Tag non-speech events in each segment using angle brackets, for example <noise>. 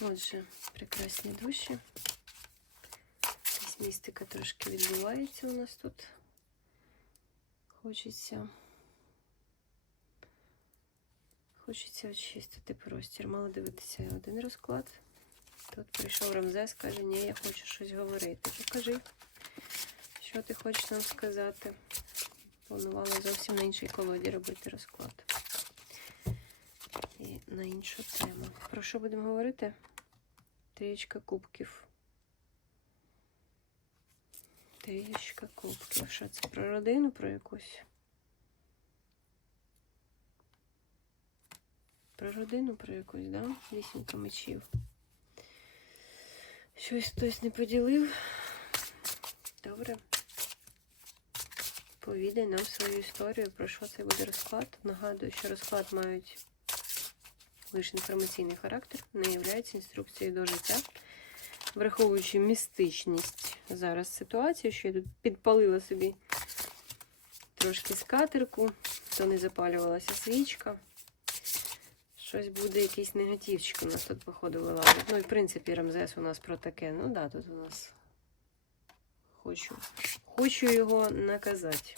Отже, прекрасні душі. Якась містика трошки відбувається у нас тут. Хочеться. Хочеться очистити простір. Мало дивитися один розклад. Тут прийшов Рамзес, каже, ні, я хочу щось говорити. Покажи, що ти хочеш нам сказати. Планувала зовсім на іншій колоді робити розклад. На іншу тему. Про що будемо говорити? Трієчка кубків. Трієчка кубків. Що це? Про родину, про якусь? Про родину, про якусь, да? Вісімка мечів. Щось хтось не поділив. Добре. Повідай нам свою історію, про що це буде розклад. Нагадую, що розклад мають лише інформаційний характер, не є інструкцією до життя. Враховуючи містичність зараз ситуації, що я тут підпалила собі трошки скатерку, то не запалювалася свічка. Щось буде, якийсь негативчик у нас тут, походу, вилазить. Ну, і в принципі, Рамзес у нас про таке. Ну да, тут у нас хочу. Хочу його наказати.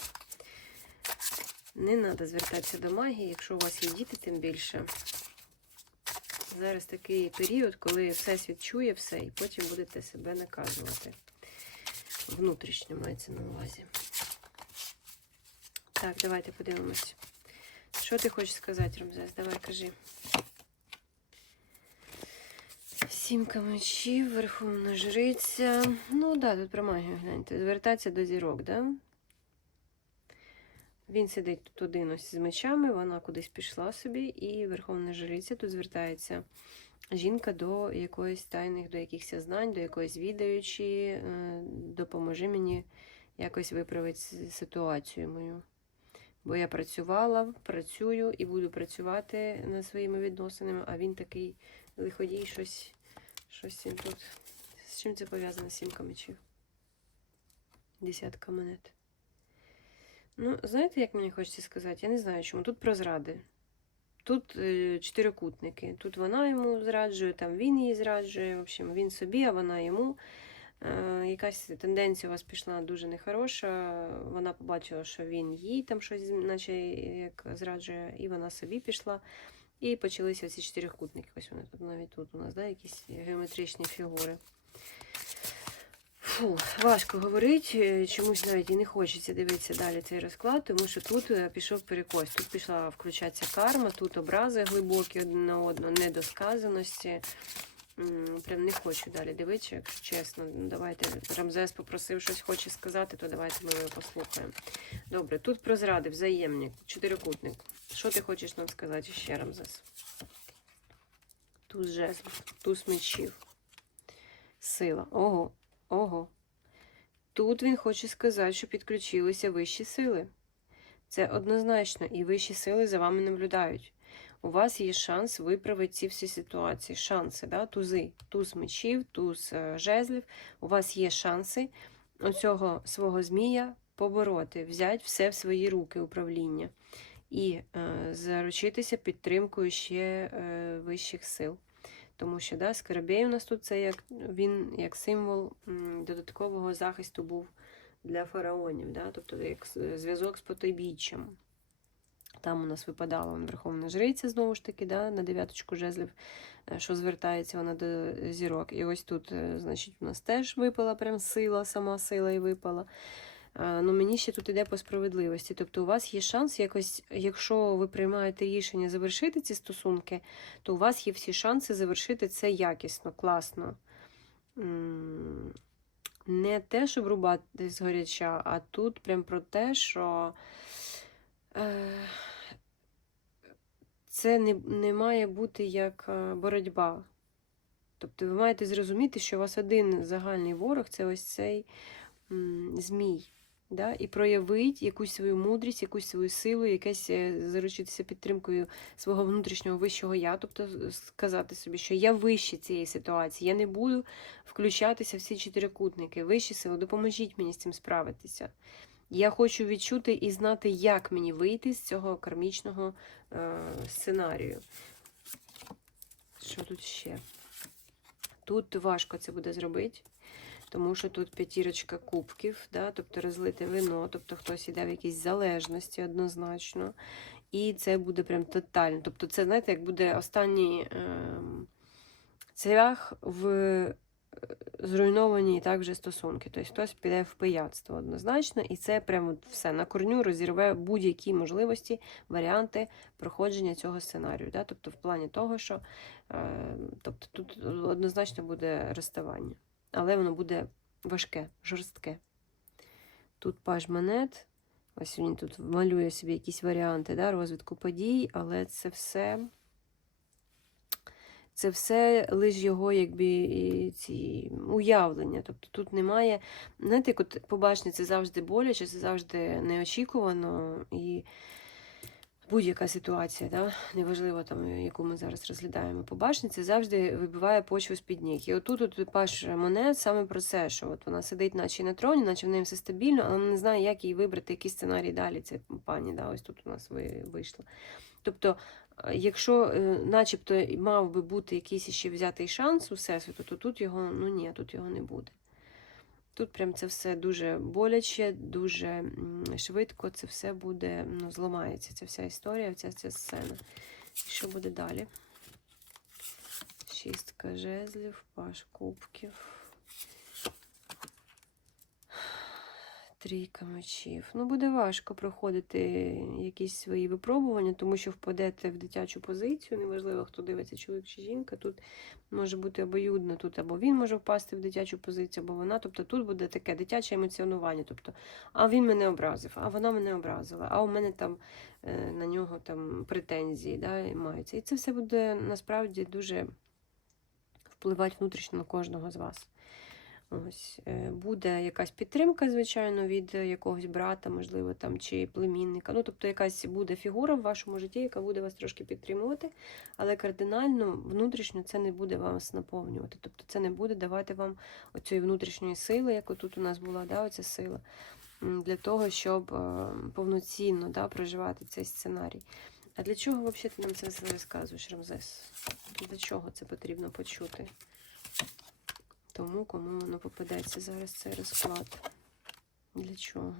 Не треба звертатися до магії, якщо у вас є діти, тим більше. Зараз такий період, коли всесвіт чує все, і потім будете себе наказувати. Внутрішньо мається на увазі. Так, давайте подивимось. Що ти хочеш сказати, Рамзес? Давай кажи. Сімка мечів, Верховна Жриця. Ну, да, тут про магію гляньте. Звертатися до зірок, да? Він сидить тут один ось з мечами, вона кудись пішла собі, і Верховна Жриця тут звертається жінка до якоїсь тайних, до якихось знань, до якоїсь відаючі, е, допоможи мені якось виправити ситуацію мою. Бо я працювала, працюю і буду працювати над своїми відносинами, а він такий лиходій, щось, щось він тут. З чим це пов'язано сімка мечів? Десятка монет. Ну, знаєте, як мені хочеться сказати? Я не знаю, чому. Тут про зради. Тут е, чотирикутники. Тут вона йому зраджує, там він її зраджує. В общем, він собі, а вона йому. Е, якась тенденція у вас пішла дуже нехороша. Вона побачила, що він їй там щось, наче як зраджує, і вона собі пішла. І почалися ці чотирикутники. Ось вони тут навіть тут у нас, да, якісь геометричні фігури. Фу, важко говорити, чомусь навіть і не хочеться дивитися далі цей розклад, тому що тут е, пішов перекос. Тут пішла включатися карма, тут образи глибокі один на одного, недосказаності. Прям не хочу далі дивитися, якщо чесно. Ну, Давайте Рамзес попросив щось хоче сказати, то давайте ми його послухаємо. Добре, тут про зради, взаємні, чотирикутник. Що ти хочеш нам сказати ще, Рамзес? Туз жезл, туз мечів. Сила. Ого, ого. Тут він хоче сказати, що підключилися вищі сили. Це однозначно, і вищі сили за вами наблюдають. У вас є шанс виправити ці всі ситуації. Шанси, да? тузи, туз мечів, туз е, жезлів. У вас є шанси оцього свого змія побороти, взяти все в свої руки управління і е, заручитися підтримкою ще е, вищих сил. Тому що да, Скарабей у нас тут це як він як символ додаткового захисту був для фараонів, да? тобто як зв'язок з потойбіччям. Там у нас випадала Верховна Жриця, знову ж таки, да, на дев'яточку жезлів, е, що звертається вона до зірок. І ось тут, е, значить, у нас теж випала прям сила, сама сила і випала. Е, Ну, мені ще тут іде по справедливості. Тобто, у вас є шанс якось, якщо ви приймаєте рішення завершити ці стосунки, то у вас є всі шанси завершити це якісно, класно. Не те, щоб рубати з а тут прям про те, що е, це не, не має бути як е, боротьба. Тобто ви маєте зрозуміти, що у вас один загальний ворог це ось цей змій. Да? І проявить якусь свою мудрість, якусь свою силу, якесь е, заручитися підтримкою свого внутрішнього вищого я, тобто сказати собі, що я вище цієї ситуації, я не буду включатися в ці чотирикутники. Вищі сили, допоможіть мені з цим справитися. Я хочу відчути і знати, як мені вийти з цього кармічного е, сценарію. Що тут ще? Тут важко це буде зробити, тому що тут п'ятірочка кубків, да? тобто розлите вино, тобто хтось іде в якійсь залежності однозначно. І це буде прям тотально. Тобто, це, знаєте, як буде останній ем, цвях в е, зруйновані так вже стосунки. Тобто хтось піде в пияцтво однозначно, і це прямо все на корню розірве будь-які можливості, варіанти проходження цього сценарію. Да? Тобто, в плані того, що е, тобто, тут однозначно буде розставання, але воно буде важке, жорстке. Тут паж монет. Ось він тут малює собі якісь варіанти да, розвитку подій, але це все це все лише його якби, ці уявлення. Тобто тут немає. Знаєте, як побачення це завжди боляче, це завжди неочікувано. І будь-яка ситуація, да? неважливо, там, яку ми зараз розглядаємо, побачення, це завжди вибиває почву з-під ніг. І отут от паш монет саме про це, що от вона сидить, наче на троні, наче в неї все стабільно, але не знає, як їй вибрати, який сценарій далі. Це пані, да, ось тут у нас вийшло. Тобто, якщо е, начебто мав би бути якийсь ще взятий шанс у всесвіту, то тут його, ну ні, тут його не буде. Тут прям це все дуже боляче, дуже швидко це все буде, ну, зламається ця вся історія, ця ця сцена. Що буде далі? Шістка жезлів, паш кубків. Трійка мечів. Ну, буде важко проходити якісь свої випробування, тому що впадете в дитячу позицію. Неважливо, хто дивиться, чоловік чи жінка. Тут може бути обоюдно, тут або він може впасти в дитячу позицію, або вона. Тобто тут буде таке дитяче емоціонування. Тобто, а він мене образив, а вона мене образила, а у мене там е, на нього там претензії да, маються. І це все буде насправді дуже впливати внутрішньо на кожного з вас. Ось е, Буде якась підтримка, звичайно, від якогось брата, можливо, там, чи племінника. Ну, тобто, якась буде фігура в вашому житті, яка буде вас трошки підтримувати, але кардинально внутрішньо це не буде вас наповнювати. Тобто це не буде давати вам оцієї внутрішньої сили, як тут у нас була, да, оця сила, для того, щоб е, повноцінно да, проживати цей сценарій. А для чого взагалі ти нам це розказуєш, Рамзес? Для чого це потрібно почути? Тому, кому воно попадеться зараз цей розклад. Для чого?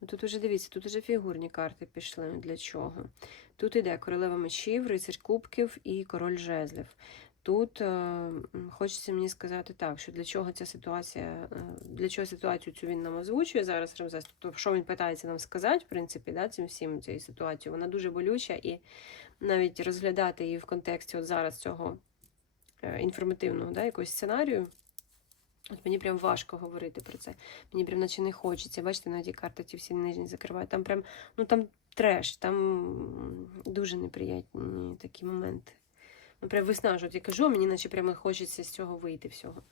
Ну, Тут уже дивіться, тут уже фігурні карти пішли. Для чого? Тут іде королева мечів, рицарь кубків і король жезлів. Тут е, хочеться мені сказати так, що для чого ця ситуація, е, для чого ситуацію цю він нам озвучує зараз Рамзес. Тобто, що він питається нам сказати, в принципі, да, цим всім цією ситуацією, вона дуже болюча, і навіть розглядати її в контексті от зараз цього інформативного да, якогось сценарію. От мені прям важко говорити про це. Мені прям наче не хочеться. Бачите, на ті карти ті всі нижні закривають. Там прям, ну там треш, там дуже неприятні такі моменти. Ну, прям виснажують. Я кажу, мені наче прямо хочеться з цього вийти всього.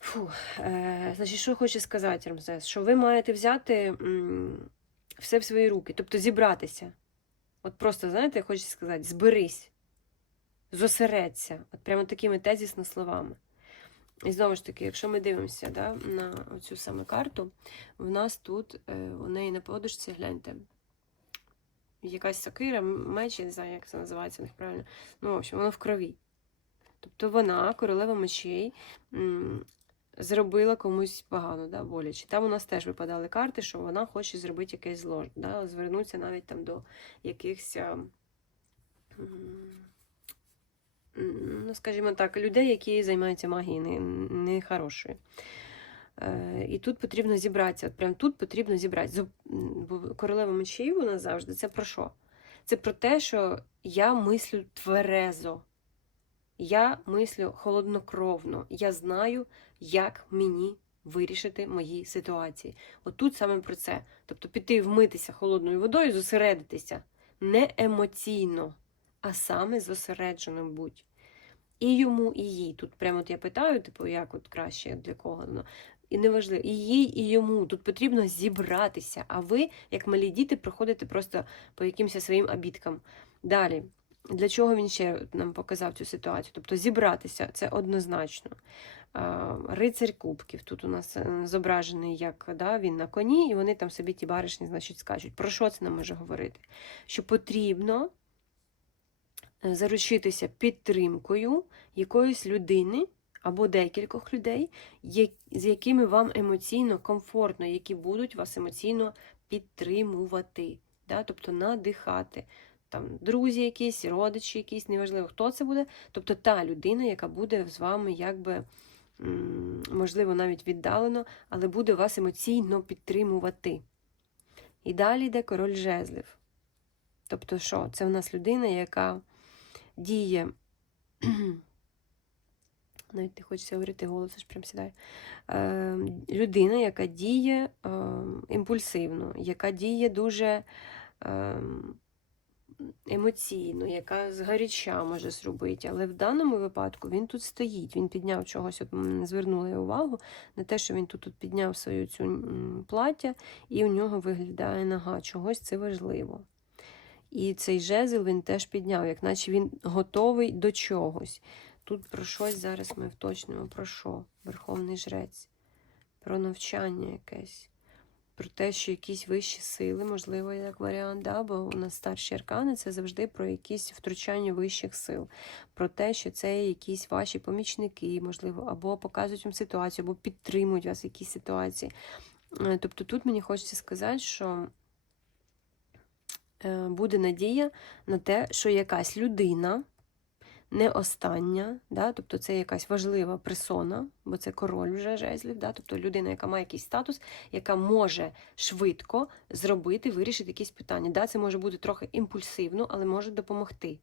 Фу, е, Значить, що хочу сказати, Рамзес, що ви маєте взяти все в свої руки, тобто зібратися. От просто, знаєте, хочу сказати, зберись зосередься. От прямо такими тезісно словами. І знову ж таки, якщо ми дивимося да, на цю саму карту, в нас тут е, у неї на подушці, гляньте, якась сокира, меч, я не знаю, як це називається, неправильно. Ну, в общем, воно в крові. Тобто вона, королева мечей, зробила комусь погано, да, боляче. Там у нас теж випадали карти, що вона хоче зробити якесь зло, да, звернутися навіть там до якихось ну, скажімо так, людей, які займаються магією. Не, не і тут потрібно зібратися. От прямо тут потрібно зібратися. Бо королева мечів нас завжди це про що? Це про те, що я мислю тверезо. Я мислю холоднокровно. Я знаю, як мені вирішити мої ситуації. От тут саме про це. Тобто піти вмитися холодною водою, зосередитися не емоційно а саме зосередженим будь. І йому, і їй. Тут прямо от я питаю, типу, як от краще для кого. Ну, і неважливо, і їй, і йому. Тут потрібно зібратися. А ви, як малі діти, проходите просто по якимось своїм обідкам. Далі. Для чого він ще нам показав цю ситуацію? Тобто зібратися, це однозначно. Рицарь Кубків. Тут у нас е, зображений, як да, він на коні, і вони там собі ті баришні значить, скажуть. Про що це нам може говорити? Що потрібно заручитися підтримкою якоїсь людини або декількох людей, з якими вам емоційно комфортно, які будуть вас емоційно підтримувати, да? тобто надихати. Там друзі якісь, родичі якісь, неважливо, хто це буде. Тобто та людина, яка буде з вами якби, можливо, навіть віддалено, але буде вас емоційно підтримувати. І далі йде король жезлів. Тобто, що? Це в нас людина, яка діє. <clears throat> Навіть не хочеться говорити голос, аж прям сідає. Е, людина, яка діє е, імпульсивно, яка діє дуже е, емоційно, яка згаряча може зробити. Але в даному випадку він тут стоїть, він підняв чогось, от м, звернула увагу на те, що він тут, тут підняв свою цю плаття, і у нього виглядає нога. Чогось це важливо. І цей жезл він теж підняв, як наче він готовий до чогось. Тут про щось зараз ми вточнимо про що? Верховний жрець, про навчання якесь, про те, що якісь вищі сили, можливо, як варіант, да? бо у нас старші аркани це завжди про якісь втручання вищих сил, про те, що це якісь ваші помічники, можливо, або показують вам ситуацію, або підтримують вас в якійсь ситуації. Е, Тобто тут мені хочеться сказати, що буде надія на те, що якась людина не остання, да? тобто це якась важлива персона, бо це король вже жезлів, да? тобто людина, яка має якийсь статус, яка може швидко зробити, вирішити якісь питання. Да? Це може бути трохи імпульсивно, але може допомогти.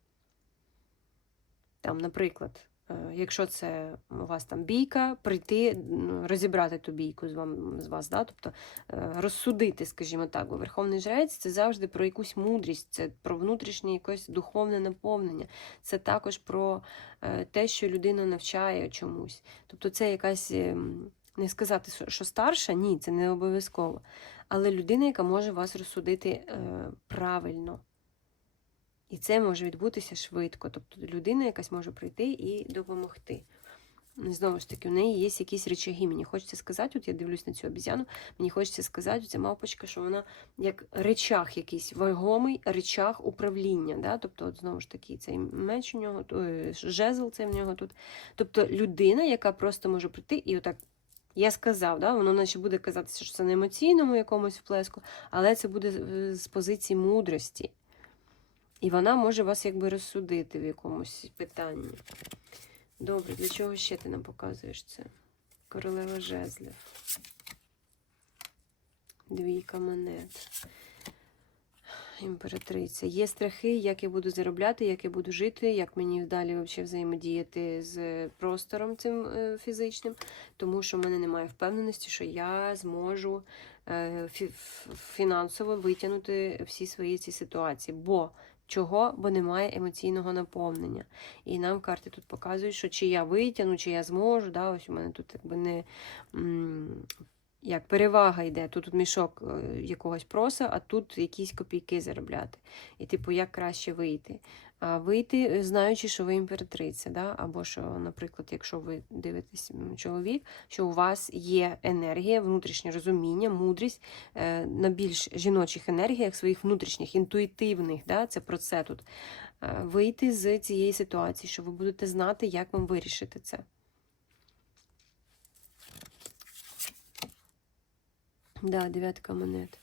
Там, наприклад, е, якщо це у вас там бійка, прийти, розібрати ту бійку з, вам, з вас, да? тобто е, розсудити, скажімо так, бо Верховний Жрець це завжди про якусь мудрість, це про внутрішнє якесь духовне наповнення, це також про е, те, що людина навчає чомусь. Тобто це якась, ем, не сказати, що- старша, ні, це не обов'язково. Але людина, яка може вас розсудити е, правильно. І це може відбутися швидко. Тобто людина якась може прийти і допомогти. Знову ж таки, у неї є якісь речаги. Мені хочеться сказати, от я дивлюсь на цю обізяну, мені хочеться сказати, ця мавпочка, що вона як речах якийсь вагомий речах управління. Да? Тобто, от, знову ж таки, цей меч у нього, жезл цей в нього тут. Тобто людина, яка просто може прийти і отак. Я сказав, да? воно наче буде казатися, що це на емоційному якомусь вплеску, але це буде е, з позиції мудрості. І вона може вас якби розсудити в якомусь питанні. Добре, для чого ще ти нам показуєш це? Королева жезлів. Двійка монет. Імператриця. Є страхи, як я буду заробляти, як я буду жити, як мені далі взагалі взаємодіяти з простором цим е, фізичним, тому що в мене немає впевненості, що я зможу е, фі- фінансово витягнути всі свої ці ситуації. Бо чого? Бо немає емоційного наповнення. І нам карти тут показують, що чи я витягну, чи я зможу. Да? Ось у мене тут якби не. Як перевага йде, тут, мішок е, якогось проса, а тут якісь копійки заробляти. І, типу, як краще вийти? А вийти, е, знаючи, що ви імператриця, да? або що, наприклад, якщо ви дивитесь чоловік, що у вас є енергія, внутрішнє розуміння, мудрість е, на більш жіночих енергіях, своїх внутрішніх, інтуїтивних, да? це про це тут. Вийти з цієї ситуації, що ви будете знати, як вам вирішити це. Да, дев'ятка монет.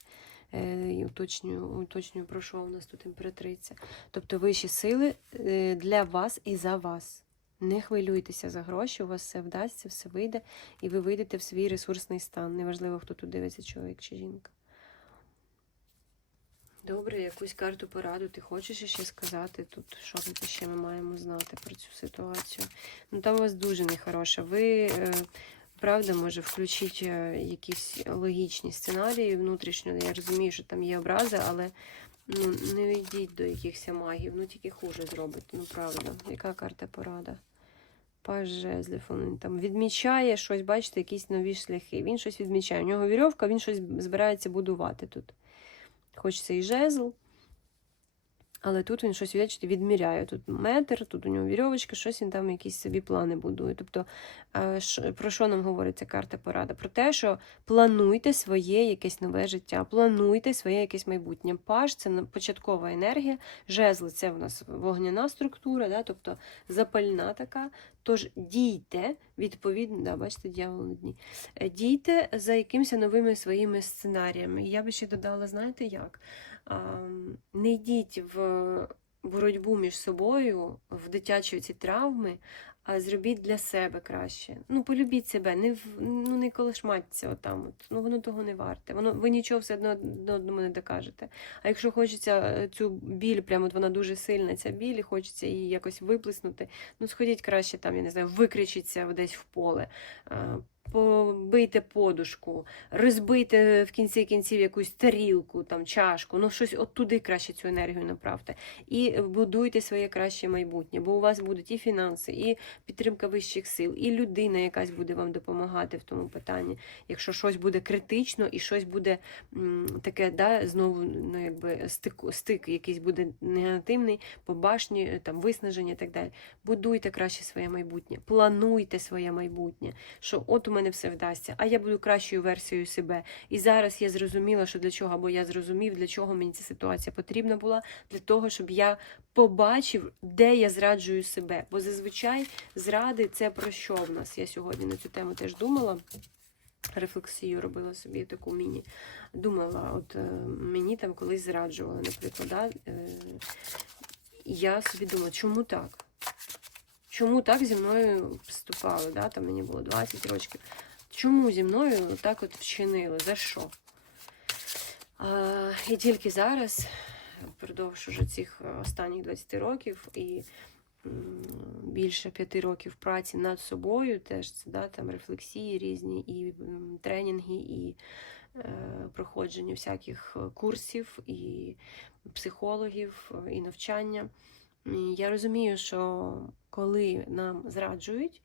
Е, і уточнюю, уточнюю, про що у нас тут імператриця. Тобто вищі сили е, для вас і за вас. Не хвилюйтеся за гроші, у вас все вдасться, все вийде, і ви вийдете в свій ресурсний стан. Неважливо, хто тут дивиться, чоловік чи жінка. Добре, якусь карту пораду ти хочеш ще сказати тут, що ще ми маємо знати про цю ситуацію. Ну там у вас дуже нехороша. Ви. Правда, може включити е, якісь логічні сценарії внутрішньо. Я розумію, що там є образи, але ну, не йдіть до якихось магів, ну тільки хуже зробить. Ну, правда. Яка карта порада? Жезлів, він там відмічає щось, бачите, якісь нові шляхи. Він щось відмічає. У нього вірьовка, він щось збирається будувати тут. Хоч це і жезл, Але тут він щось бачите, відміряє. Тут метр, тут у нього вірьовочка, щось він там якісь собі плани будує. Тобто, про що нам говорить ця карта порада? Про те, що плануйте своє якесь нове життя, плануйте своє якесь майбутнє. Паш це початкова енергія, жезли це в нас вогняна структура, да? тобто запальна така. Тож дійте, відповідно, да, бачите, дьявол на дні. Е, Дійте за якимись новими своїми сценаріями. Я би ще додала, знаєте як? Не йдіть в боротьбу між собою, в дитячі ці травми, а зробіть для себе краще. Ну, полюбіть себе, не ну не колошматьте отам. От. Ну воно того не варте. Воно ви нічого все одно одно одному не докажете. А якщо хочеться е, цю біль, прямо от вона дуже сильна, ця біль, і хочеться її якось виплеснути, ну сходіть краще там, я не знаю, викричіться десь в поле. Побийте подушку, розбийте в кінці кінців якусь тарілку, там, чашку, ну щось от туди краще цю енергію направте. І будуйте своє краще майбутнє, бо у вас будуть і фінанси, і підтримка вищих сил, і людина якась буде вам допомагати в тому питанні. Якщо щось буде критично і щось буде таке, да, знову ну, якби стик, стик якийсь буде негативний, по башні, там, виснаження і так далі. Будуйте краще своє майбутнє, плануйте своє майбутнє, що от мене все вдасться, а я буду кращою версією себе. І зараз я зрозуміла, що для чого, або я зрозумів, для чого мені ця ситуація потрібна була, для того, щоб я побачив, де я зраджую себе. Бо зазвичай зради це про що в нас? Я сьогодні на цю тему теж думала. Рефлексію робила собі таку міні. Думала, от е, мені там колись зраджували, наприклад, да? е, я собі думала, чому так? Чому так зі мною вступали? Да? Там мені було 20 років. Чому зі мною так от вчинили? За що? А, і тільки зараз, впродовж уже цих е, останніх 20 років і більше п'яти років праці над собою, теж це да, там рефлексії різні, і тренінги, і е, проходження всяких е, курсів, і психологів, е, і навчання. Я розумію, що коли нам зраджують,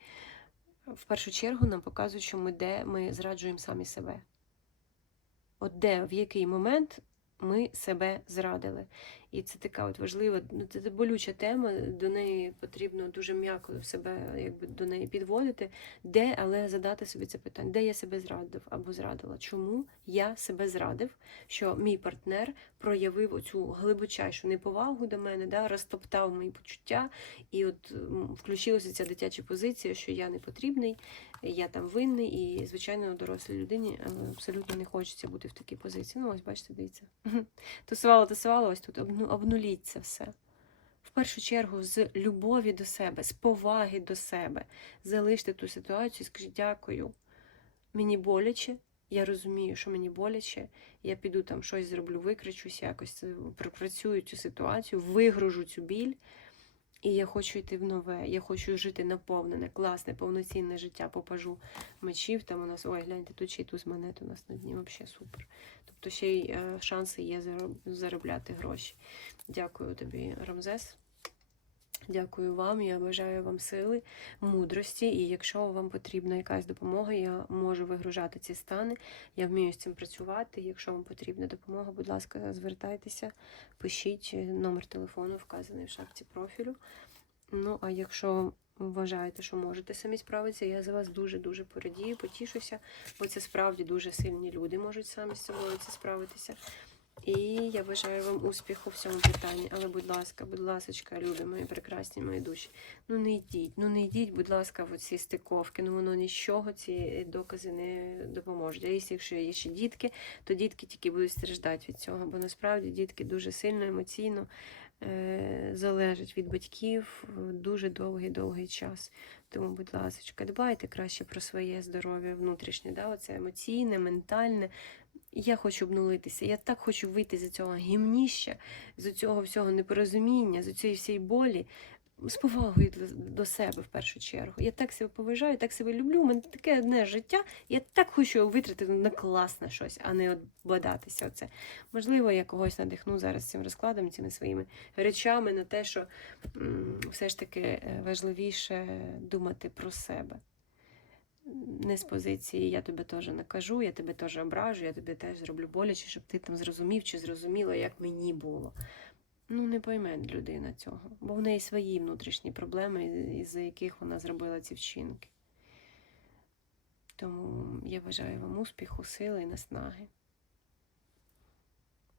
в першу чергу нам показують, що ми де ми зраджуємо самі себе. От де, в який момент ми себе зрадили. І це така от важлива, ну це болюча тема, до неї потрібно дуже м'яко себе якби до неї підводити, де, але задати собі це питання, де я себе зрадив або зрадила? Чому я себе зрадив, що мій партнер проявив оцю глибочайшу неповагу до мене, да, розтоптав мої почуття, і от включилася ця дитяча позиція, що я не потрібний, я там винний, і, звичайно, дорослій людині е, абсолютно не хочеться бути в такій позиції. Ну, ось бачите, дивіться. Тусувало, тусувало, ось тут обнуліть це все. В першу чергу з любові до себе, з поваги до себе. Залиште ту ситуацію, і скажіть дякую. Мені боляче, я розумію, що мені боляче. Я піду там щось зроблю, викричусь, якось пропрацюю цю ситуацію, вигружу цю біль. І я хочу йти в нове. Я хочу жити наповнене, класне, повноцінне життя. Попажу мечів. Там у нас, ой, гляньте, тут ще й туз монет у нас на дні. Взагалі супер. Тобто ще й е, шанси є заробляти гроші. Дякую тобі, Рамзес. Дякую вам. Я бажаю вам сили, мудрості. І якщо вам потрібна якась допомога, я можу вигружати ці стани. Я вмію з цим працювати. Якщо вам потрібна допомога, будь ласка, звертайтеся, пишіть номер телефону, вказаний в шапці профілю. Ну, а якщо вважаєте, що можете самі справитися, я за вас дуже-дуже порадію, потішуся, бо це справді дуже сильні люди можуть самі з собою це справитися. І я бажаю вам успіху в цьому питанні. Але, будь ласка, будь ласочка, любі мої прекрасні мої душі. Ну не йдіть, ну не йдіть, будь ласка, в ці стиковки. Ну воно нічого ці докази не допоможуть. А якщо є ще дітки, то дітки тільки будуть страждати від цього. Бо насправді дітки дуже сильно емоційно е- залежать від батьків дуже довгий-довгий час. Тому, будь ласка, дбайте краще про своє здоров'я внутрішнє, да? оце емоційне, ментальне. Я хочу обнулитися. Я так хочу вийти з цього гімніща, з цього всього непорозуміння, з цієї всієї болі, з повагою до, себе в першу чергу. Я так себе поважаю, так себе люблю. У мене таке одне життя. Я так хочу його витратити на класне щось, а не от бадатися. Оце. Можливо, я когось надихну зараз цим розкладом, цими своїми речами на те, що все ж таки е, важливіше думати про себе не з позиції я тебе теж накажу, я тебе теж ображу, я тобі теж зроблю боляче, щоб ти там зрозумів чи зрозуміла, як мені було. ну, не пойме людина цього, бо в неї свої внутрішні проблеми, із-за яких вона зробила ці вчинки. Тому я бажаю вам успіху, сили і наснаги.